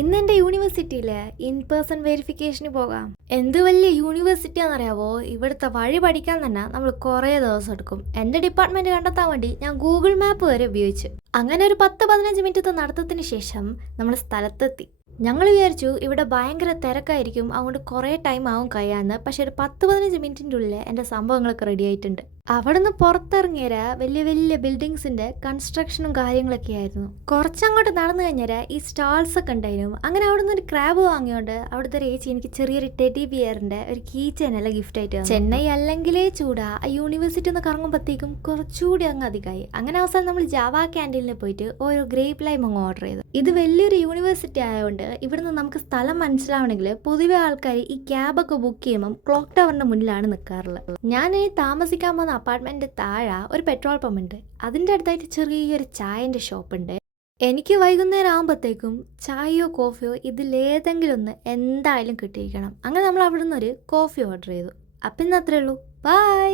ഇന്ന് എൻ്റെ യൂണിവേഴ്സിറ്റിയിൽ ഇൻ പേഴ്സൺ വെരിഫിക്കേഷന് പോകാം. എന്ത് വലിയ യൂണിവേഴ്സിറ്റിയാണെന്നറിയാവോ? ഇവിടുത്തെ വഴി പഠിക്കാൻ തന്നെ നമ്മൾ കുറേ ദിവസം എടുക്കും. എൻ്റെ ഡിപ്പാർട്ട്മെൻറ്റ് കണ്ടെത്താൻ വേണ്ടി ഞാൻ ഗൂഗിൾ മാപ്പ് വരെ ഉപയോഗിച്ചു. അങ്ങനെ ഒരു 10-15 മിനിറ്റത്തെ നടത്തത്തിന് ശേഷം നമ്മൾ സ്ഥലത്തെത്തി. ഞങ്ങൾ വിചാരിച്ചു ഇവിടെ ഭയങ്കര തിരക്കായിരിക്കും, അതുകൊണ്ട് കുറേ ടൈം ആവും കഴിയാന്ന്. പക്ഷെ ഒരു 10-15 മിനിറ്റിൻ്റെ ഉള്ളിൽ എൻ്റെ സംഭവങ്ങളൊക്കെ റെഡി ആയിട്ടുണ്ട്. അവിടെ നിന്ന് പുറത്തിറങ്ങിയര വലിയ വലിയ ബിൽഡിങ്സിന്റെ കൺസ്ട്രക്ഷനും കാര്യങ്ങളൊക്കെ ആയിരുന്നു. കുറച്ചങ്ങോട്ട് നടന്നു കഴിഞ്ഞാൽ ഈ സ്റ്റാൾസ് ഒക്കെ ഉണ്ടായിരുന്നു. അങ്ങനെ അവിടെ നിന്ന് ഒരു ക്രാബ് വാങ്ങിയോണ്ട് അവിടുത്തെ ഒരു ഏച്ചി എനിക്ക് ചെറിയൊരു ടെഡി ബിയറിന്റെ ഒരു കീ ചെയിൻ എല്ലാം ഗിഫ്റ്റ് ആയിട്ട് തന്നു. ചെന്നൈ അല്ലെങ്കിലേ ചൂടാ, ആ യൂണിവേഴ്സിറ്റി ഒന്ന് കറങ്ങുമ്പോഴത്തേക്കും കുറച്ചുകൂടി അങ്ങ് അധികമായി. അങ്ങനെ അവസാനം നമ്മൾ ജാവ ക്യാൻറ്റീനിൽ പോയിട്ട് ഓരോ ഗ്രേപ്പ് ലൈം അങ്ങ് ഓർഡർ ചെയ്തു. ഇത് വലിയൊരു യൂണിവേഴ്സിറ്റി ആയതുകൊണ്ട് ഇവിടുന്ന് നമുക്ക് സ്ഥലം മനസ്സിലാവണമെങ്കിൽ പൊതുവെ ആൾക്കാർ ഈ ക്യാബൊക്കെ ബുക്ക് ചെയ്യുമ്പം ക്ലോക്ക് ടവറിന്റെ മുന്നിലാണ് നിൽക്കാറുള്ളത്. ഞാൻ ഇനി താമസിക്കാൻ പോകുന്ന അപ്പാർട്ട്മെന്റ് താഴെ ഒരു പെട്രോൾ പമ്പ് ഉണ്ട്. അതിൻ്റെ അടുത്തായിട്ട് ചെറിയൊരു ചായൻ്റെ ഷോപ്പ് ഉണ്ട്. എനിക്ക് വൈകുന്നേരം ആകുമ്പോഴത്തേക്കും ചായയോ കോഫിയോ ഇതിലേതെങ്കിലും ഒന്ന് എന്തായാലും കിട്ടിയിരിക്കണം. അങ്ങനെ നമ്മൾ അവിടെ നിന്ന് ഒരു കോഫി ഓർഡർ ചെയ്തു. അപ്പം ഇന്ന് അത്രേ ഉള്ളൂ. ബൈ.